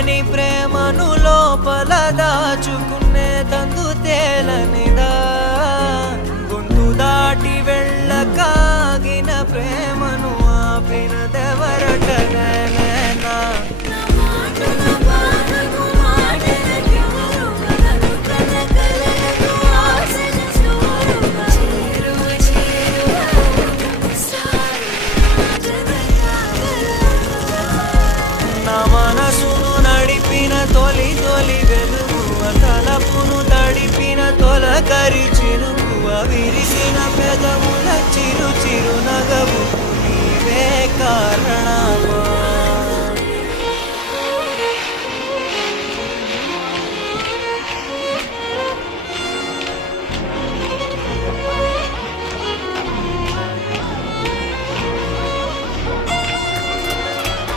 తెలియని ప్రేమను లోపల దాచుకునే తందు తేలనిదా గొంతు దాటి వెళ్ళకాగిన ప్రేమను ఆపినదెవరటనేనా మనసును నడిపిన తొలి తొలి వెలుగువ తలపును తడిపిన తొలకరి చిరుకువ విరిసిన పెదవుల చిరు చిరు నగవు నీవే కారణమా